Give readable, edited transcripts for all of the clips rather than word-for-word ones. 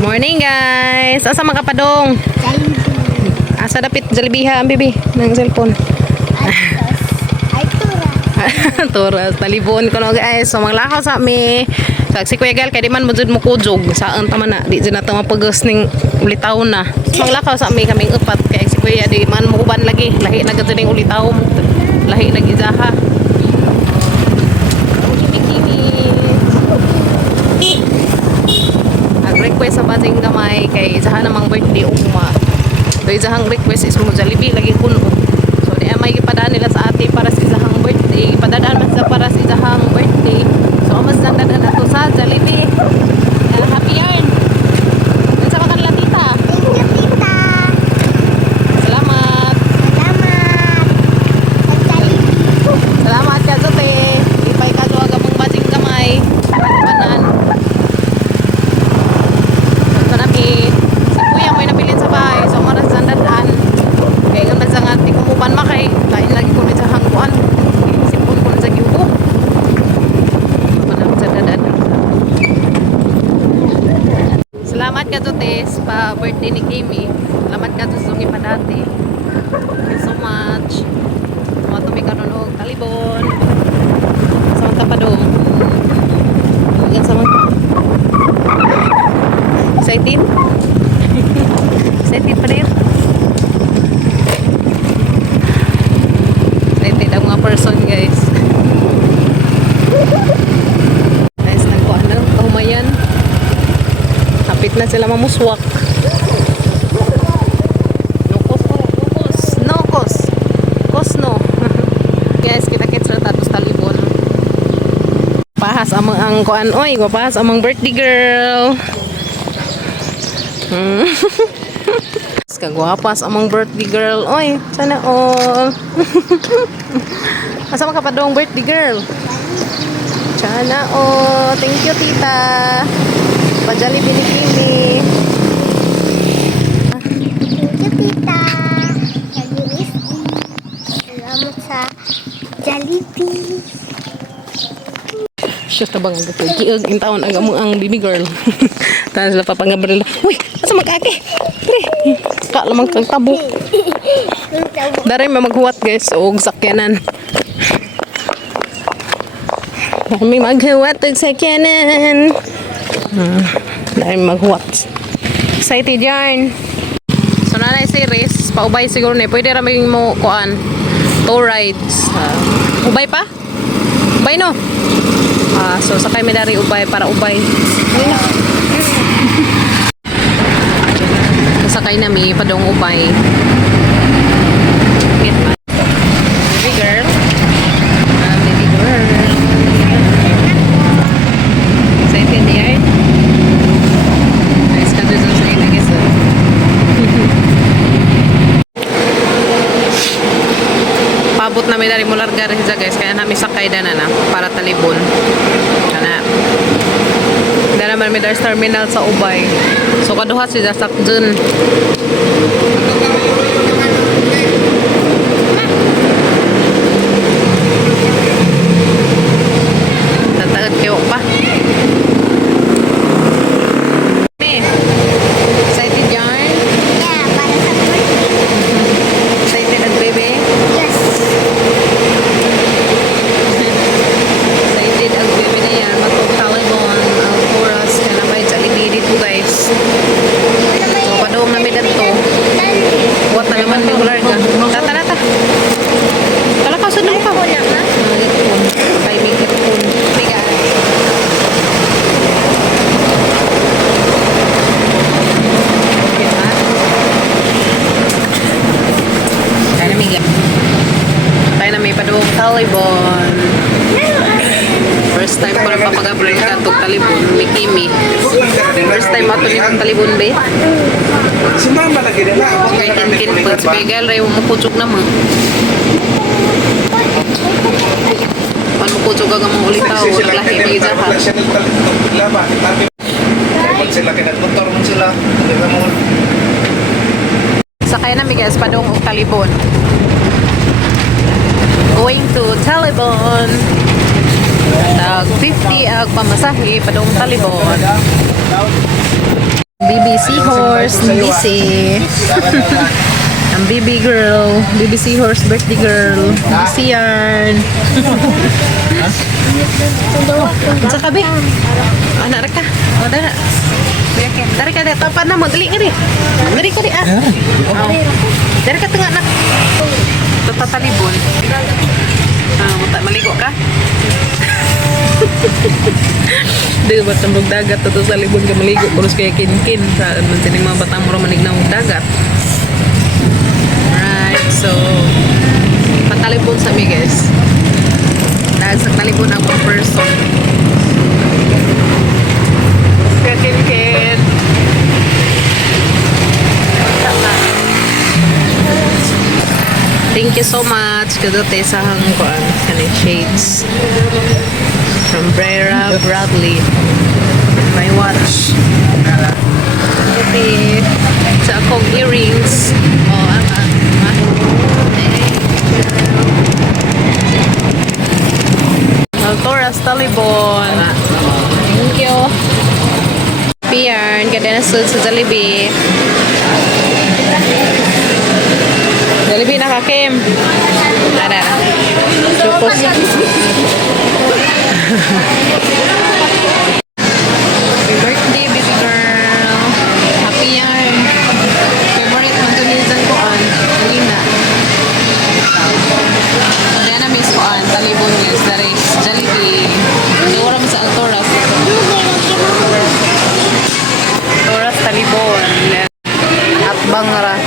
Morning guys! Asa mga kapadong? Jollibee. Asa dapit Jollibeeha ang bibi ng cellphone. Ay, tura. Turas, talibon ko no guys. So maglakaw sa mi. Si Kuya Gal kay di man mo jud mo kujog. Saan tama na di jud na mapagas ning ulitaw na. Maglakaw sa mi kaming upat kay si Kuya di man mo uban lagi. Lahi na gud ning ulitaw. Lahi lagi zaha. Request sa bating gamay kay isahan namang birthday ugma. Do isahang request is mo Jollibee lagi kuno. So di may ipadaan nila sa ate para sa isahang birthday. Ipadadaan man sa para sa isahang birthday. So mas dandadan ato sa Jollibee. Happy yarn. Unsa man kanila tita? Thank you, tita. Salamat. Salamat. Sa Jollibee. Salamat ka Zote. Ipay ka duwa gamong bating gamay. Panan. Si Kuya mo'y nabilin sa bahay so maras sandadaan kaya nga man sa nga di kumupan makay kain lagi ko sa hangkuan sipon ko sa giubo manang sandadaan. Salamat ka to Tess pa birthday ni Kimi. Salamat ka to sungi pa dati. Thank you so much. Mga tumi karon og talibon sa mga tapadong yan sa mga excited? Excited pa rin? Excited ang mga person guys. Guys, nagkuhan na kahumayan. Kapit na sila mamuswak. Nokos. Kosno. Guys, kita-kits na tatos talibon. Pahas amang ang kuan. Oy, pahas amang birthday girl. Kagwapas among birthday girl. Oy, sana all. Asa ka pa dong birthday girl? Sana all. Thank you tita. Pa Jollibee ni Kimi. Thank you, tita. Salamat sa Jollibee. Sus tabang ang gato. Kiog in taon ang baby girl. Tahan sila papangabril. Uy, asa mag-ake? Pre, ka lamang kang tabo. Daray may maghuwat guys. Og sakyanan. May maghuwat og sakyanan. Daray may maghuwat. Excited yarn. So nanay series. Paubay siguro na. Pwede raming mo kuan. Tour rides. Ubay pa? Ubay no? So sakay may dari ubay para ubay. Sakay nami padong ubay. Baby girl. Baby girl. Excited yan. Nice ka doon sa ina guys. Pabot na may dari mo larga rin guys. Kaya namin sakay na para talibon. Kana. Dala man may dari terminal sa ubay. So kaduha si Jasak dun. Tatagat kayo pa. Excited yarn? Yeah, para sa birthday. Excited ang bebe? Yes. Excited ang bebe na yan. Matutaligon ang oras ka na may Jollibee dito guys. So padong namin dito. Buat na naman may larga. Tata. Kala ka sunod pa. Wala na. Kay may kitpon. Tiga. Tayo na may padung talibon. First time ko na papag-upload ka itong talibon. May Kimi. First time ato nitong talibon be. Sumama lagi na ako. Kaya kin-kin po. Sabi gal, ray mo kutsuk naman. Pan mo kutsuk ka mga ulitaw. Lahi may zahat. Sila kinagmotor mo sila. Sakay na guys, padung og talibon. Going to Talibon. Tag 50 ang pamasahe padung talibon. Baby seahorse, busy. Ang baby girl, baby seahorse birthday girl. Si Yarn. Sa kabi. Anak ka. O, dara. Dari ka, tapan na mo. Dali ka di. Dari ka di, ah. Dari ka tengah nak. Tatalibon. Maligo ka? Di ba tambog dagat to sa libon ka maligo terus kaya kinkin sa sining mga batang mura manignaw og dagat. Right, so patalibon sa mi guys. Dahil sa talibon ang one person. Kaya kinkin. Thank you so much kadote sa hangkuan kaning shades from Brera Bradley. My watch. Okay. Sa akong earrings. Oh, Altoras Talibon. Thank you. Pian, kada na sa Jollibee. Jollibee na kakim. Ada. Lupos. Happy birthday, baby girl. Happy yarn. Favorite man to minsan ko an. Lina. Kaya na miss ko an. Talibon guys. Dari Jollibee. Dura mo sa Altoras. Altoras Talibon. At Bangra.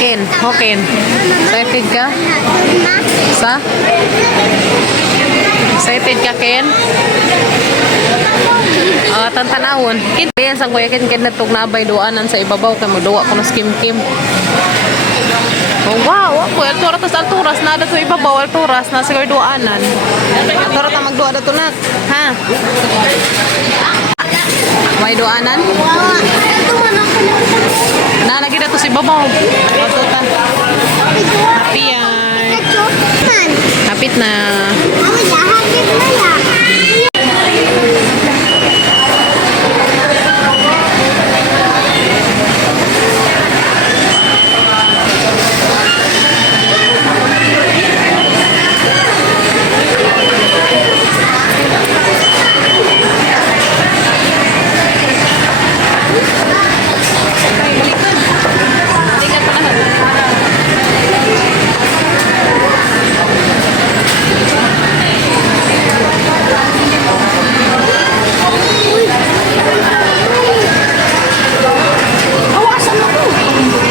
Ken, Ken. Excited ka? Sa? Excited ka, Ken? Tantanawon. Ken, sang kuya Ken natog nabay duanan sa ibabaw kay magduwa ko na skim-kim. Oh, wow, ako alturas na dato ibabaw alturas na sa duanan. Alturas ta magduwa dato na. Ha? May duanan? Na lagi dato si babaw. Matutan. Happy yan. Hapit na.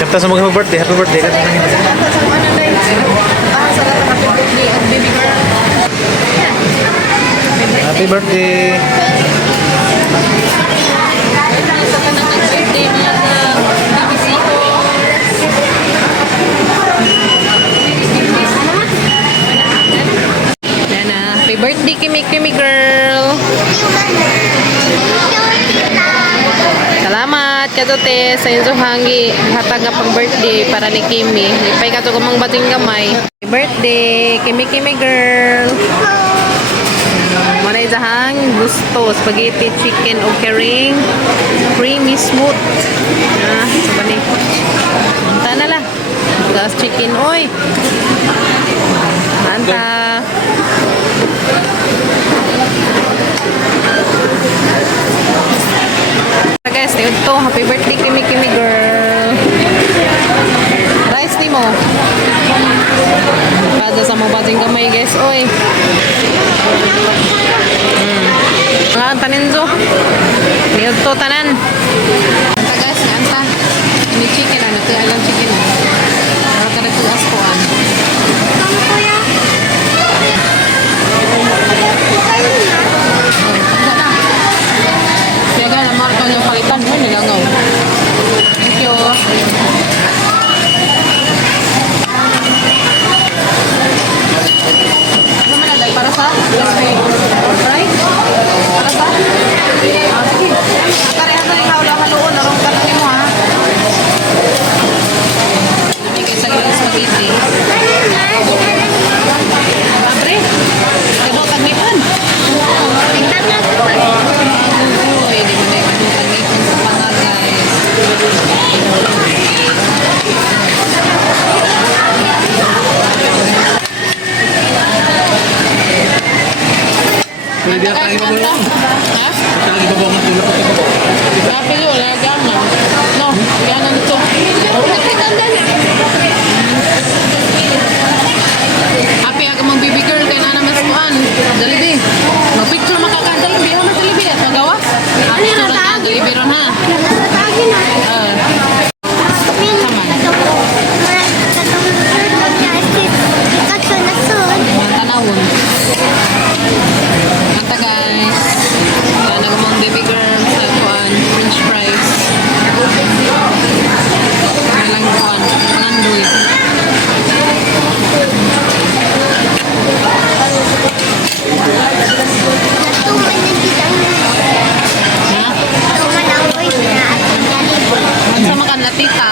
Tapos sa mga birthday, happy birthday ka. Happy birthday. Happy birthday, Kimi girl. Salamat kadote sa inyo hangi hatag nga pang birthday para ni Kimi. Ipay ka to kumang bating gamay. Happy birthday, Kimi girl. Manay zahang gusto spaghetti chicken o kering creamy smooth. Sa bani. Anta na la. Gas chicken oy. Anta. Guys, ito, happy birthday Kimi girl. Rice ni mo. Kada sa mga bating kamay guys, oy. Ang taninzo. Ito tanan. Anta guys, anta. Ini chicken ano, ito alang chicken. Para kada ko askuan. Siya na marka yung palitan mo, nilangaw. Thank you. Ano man na, para sa? Fry? Para sa? Sige. Karehan na ikaw lang haluon, narong ka lang mo ha. Namigay sa gawin spaghetti. Abre? Kano tagmitan? Tagmitan na. Uy, di mo na ikaw tagmitan sa pangalan. Jollibee ron ha. Lagi na. Min, katong ikat sa nasun. Mga tanawon. Kanta guys. Kaya nagamang baby girl sa kuan, french fries. Walang kuan, pangandoy. Natuman na kitang Ha? natuman ang voice na at Jollibee. Ang sama ka na tita.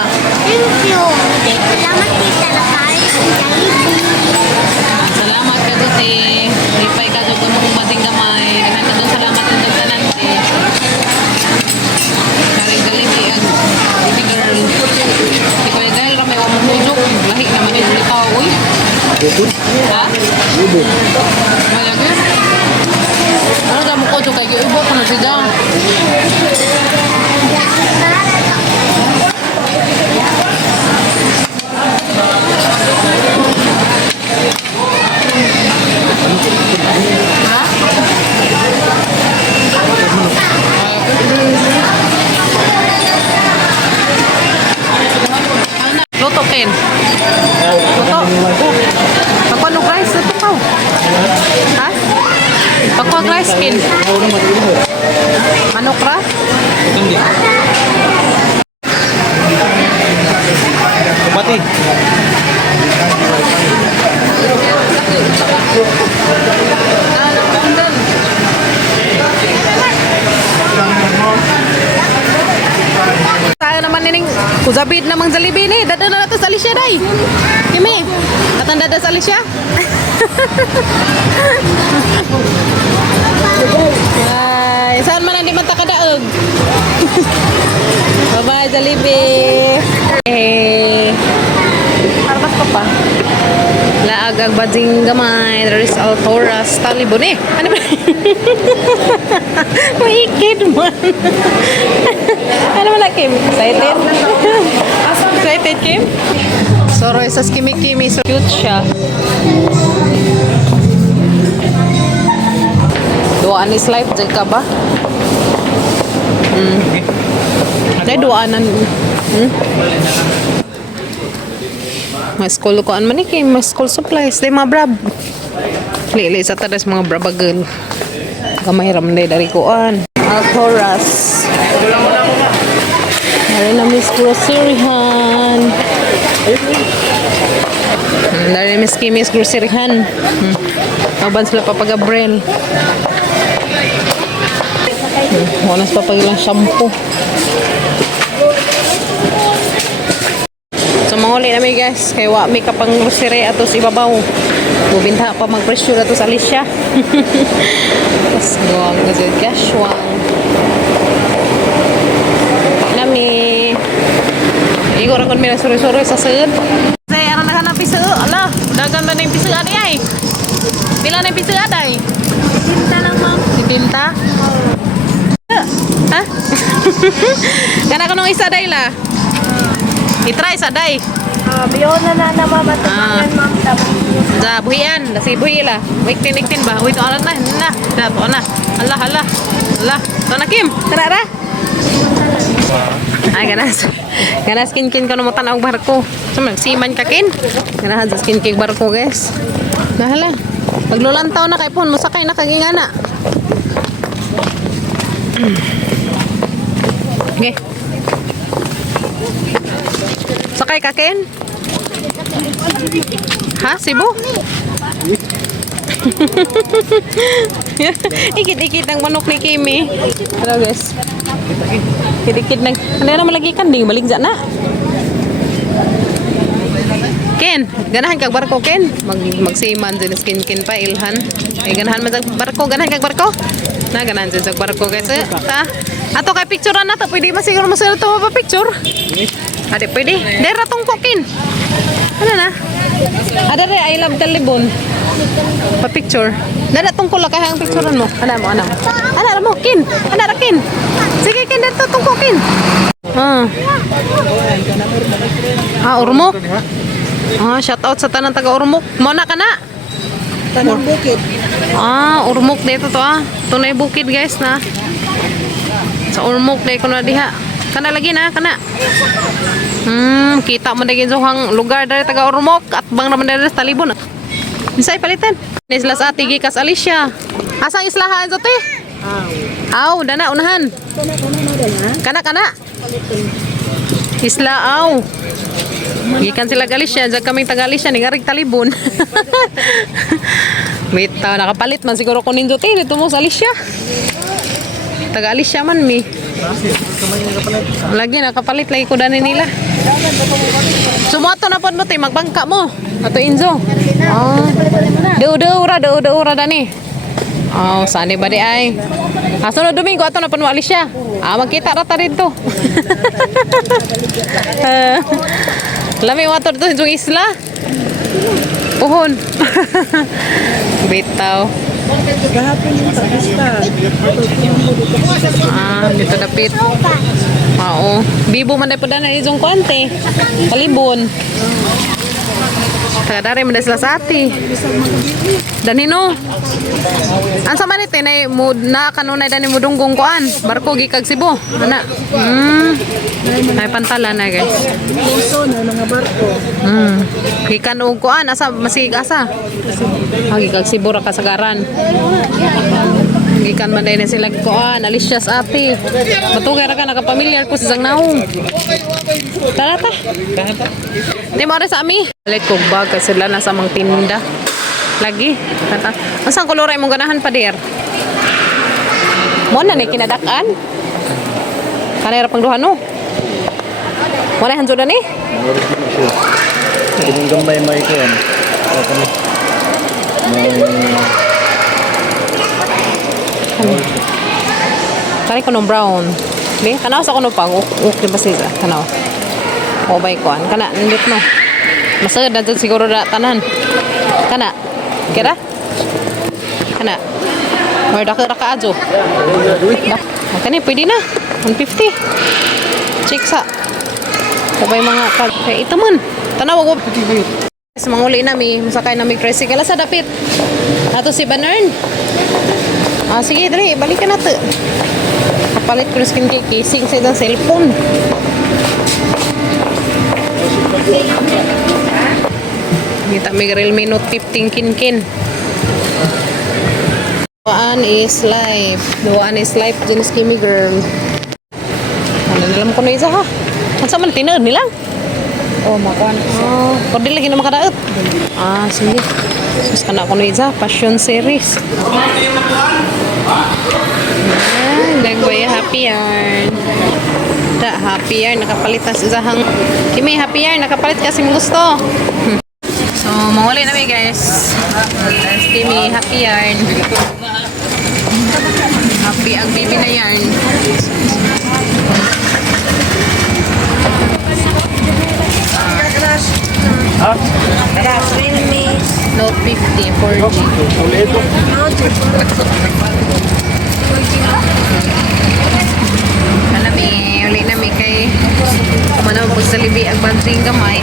Thank you. Salamat kita na kain ang Jollibee. Salamat ka dote. Lipay ka doon kung mating gamay. Dagan ka doon salamat doon doon tanan eh. Karing Jollibee ang baby girl. Di ko dahil ramay wa mo hujok. Lahi naman yung litaw. Uy. Ha? Mayagin? Ano ka mo ko kay ibo ko na siya. Luto kin. Luto. Pagkunog rice ito ka. Ha? Pagkunog rice kin. Manok ra? Kapati. Tayo naman nining kuzabid namang Jollibee ni. Dada na nato sa Alicia day. Kimi. Atang dada sa Alicia. Ay, saan man hindi man takadaog. Bye-bye Jollibee. Eh. Arpas ko pa. Laag ang bading gamay. There is Altoras Talibon eh. Ano ba? Maikid man. Ano man na Kim? Excited? Excited Kim? Sorry sa kimi-kimi. So cute siya. Duaan is life. Diyan ka ba? Dahil duaanan. May school ko man ni may school supplies day mga brab. Lili sa tadas mga brabagan. Gamay ram day dari kuan. Altoras. Dari na Miss Groceryhan. Dari Miss Kimis Groceryhan. Aban sila papagabrel. Wanas papagilang shampoo. So manguli na mi guys, kay wa mi kapang grocery atos ibabaw. Bubinta pa magpresyo ato sa Alicia. Tapos gawang kasi casual. Nami. Igo ra kon mi suri-suri sa sud. Say ara na piso. Ala, dagan na ning piso ani ay. Pila na piso aday? Tinta lang ma'am. Tinta? Ha? Kana kanong isa day la? I-try sa day. Biyon na ma'am at ma'am tapos. Sa buhian, nasi buhi la. Wait tin ba? Wait aran na. Na to na. Allah. Allah. To na Kim. Tara. Ay ganas. Ganas kin ka no tanaw barko. So magsiman ka kin. Ganas sa skin cake barko guys. Nahala. Paglulantaw na kay pon musakay na kagingana. Okay. Sakay ka kin? Ha? Cebu? Ikit-ikit ang manok ni Kimi. Hello guys. Ikit-ikit ng... Ano na malagi kan? Di baligza na. Ken, ganahan kag barko Ken. Magsiman din skin pa ilhan. Ganahan man sa barko, ganahan kag barko. Na ganahan din sa barko guys. Ta. Ato kay picturean na to, pwede ba siguro masaya to pa picture? Ade pwede. Dera tong kokin. Ano na? Ada re I love Talibon. Pa picture. Dada tong kula kay ang picturean mo. Ana mo. Ana mo Kin. Ana ra Kin. Sige Kin dito tong kokin. Urmok. Shout out sa tanang taga Urmok. Mo na kana. Tanang bukid. Urmok dito to Tunay bukid guys na. Sa Ormoc dai ko na diha. Kana lagi na, kana. Kita man daging suhang lugar dari taga Ormoc at bang naman dari sa Talibon. Bisay palitan. Isla sa ati gikas Alicia. Asang islahan sa te? Aw, dana unahan. Kana kana. Isla aw. Gikan sila Alicia, jag kaming taga Alicia ni garig Talibon. Bitaw nakapalit man siguro ko ninyo te dito mo sa Alicia. Taga Alicia man mi. Lagi nakapalit lagi ko dani nila. Sumoto na pod mo te magbangka mo. Ato Inzo. Oh. Do ura dani. Oh, saan ba di ay? Sunod Domingo ato na panwali siya. Magkita rata dito. Lami water to yung isla. Puhon. Bitaw. Dito dapit. Oo. Bibo man na po na izong kuante. Talibon. Tagadari mo na sila sa ati. Danino. Ansa man ito na kanunay dani mo dunggong kuan. Barko gikag Cebu. Ana. Ay pantala na guys. Puso na mga barko. Gikan og kuan asa masig asa. Gikag Cebu ra kasagaran. Gikan man na sila kuan Alicia sa ati. Matugay ra ka nakapamilyar ko sa Zangnaong. Tara ta. Di mo rin sa ami. Balik kong bag kasi sila nasa mga tinda. Lagi. Tata. Masang kolor ay mong ganahan pa der? Mo na ni kinadakan? Kanira pang duha no? Wala hanjo na ni? Yung gamay may ko yan. Kani ko nung brown. Di? Kanaw sa kuno pang di ba siya? Kanaw. O bay ko an. Kana, nindot no. Masagad na dyan siguro na tanan. Kana. Kira? Kana. May daka ajo. Kani, pwede na. 150. Check sa. Sabay mga kag. Ito man. Tanaw ko. Sa manguli nami, masakay nami tricycle sa dapit. Ato si Banern. Sige, dali, balikan nato. Kapalit ko skin casing sa itong cellphone. Kita may Realme Note 15 kin. Duaan is life. Duaan is life. Jenis kimi girl. Ano nalam ko na isa ha? At sa man, tinood nilang? Makuha na siya. Pwede lagi na makadaot. Sige. Sus ka na ako na isa. Passion series. Gagawin happy yarn. Happy yarn. Nakapalit na sa isahang. Kimi, happy yarn. Nakapalit kasi mo gusto. So, mawali na guys. Tapos Kimi, happy yarn. Happy ang baby na yarn. Note 50, 4G. Uli na may kay kumanaw po sa libi ang bantring gamay.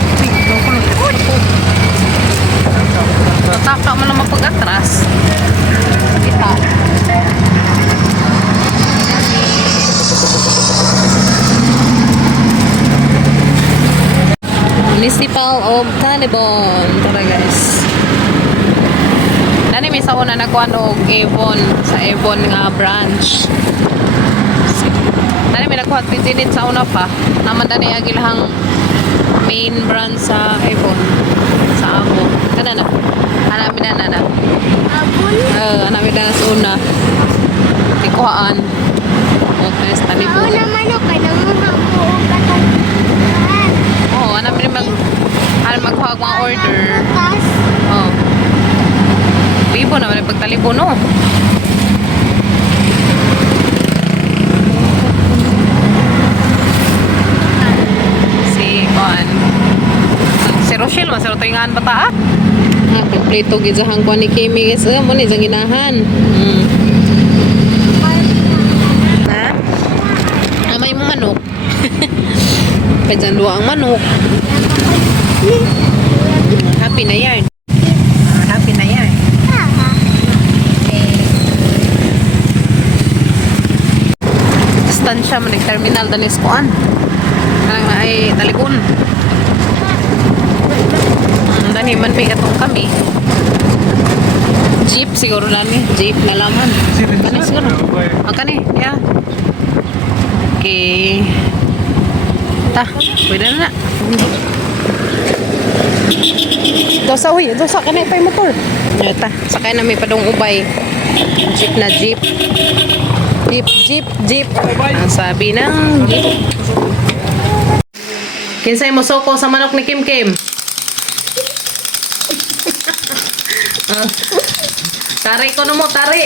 Nataka mo naman pag-atras. Kita. Municipal of Talibon. Tara guys. Nani may sa una nakuha og Avon sa Avon nga branch. Nani may nakuha tinit sa una pa. Naman dani agilahang main branch sa Avon. Sa Amo. Kana na. Hanami na na. Abon. Hanami na sa una. Tikuhaan. Okay, sa Talibon. Ako naman o ka nanguhabuo katangkuhan. Oo, hanami na magkuha mga order. Bukas. Oh. Libo naman yung pagtalibo, no? Si Juan. Si Rochelle, masarap ito yung nga bata, ah? Kompleto gizahang ko ni Kimi, guys. Mo ni isang ginahan. Ha? May mga manok. Kadyan luwa ang manok. Happy na yan. Happy na yan. distansya man terminal danis kuan. Kanang na ay talibon. Dani man may katong kami. Jeep siguro nani, jeep na laman. Kani siguro. Kani, ya. Okay. Ta, pwede na. Dosa uy, dosa kanay pa yung motor. Eta, sakay na may padong ubay. Jeep na jeep. Jeep, jeep, jeep. Ang sabi ng jeep. Kinsay mo soko sa manok ni Kim Kim? Tari ko mo, tari.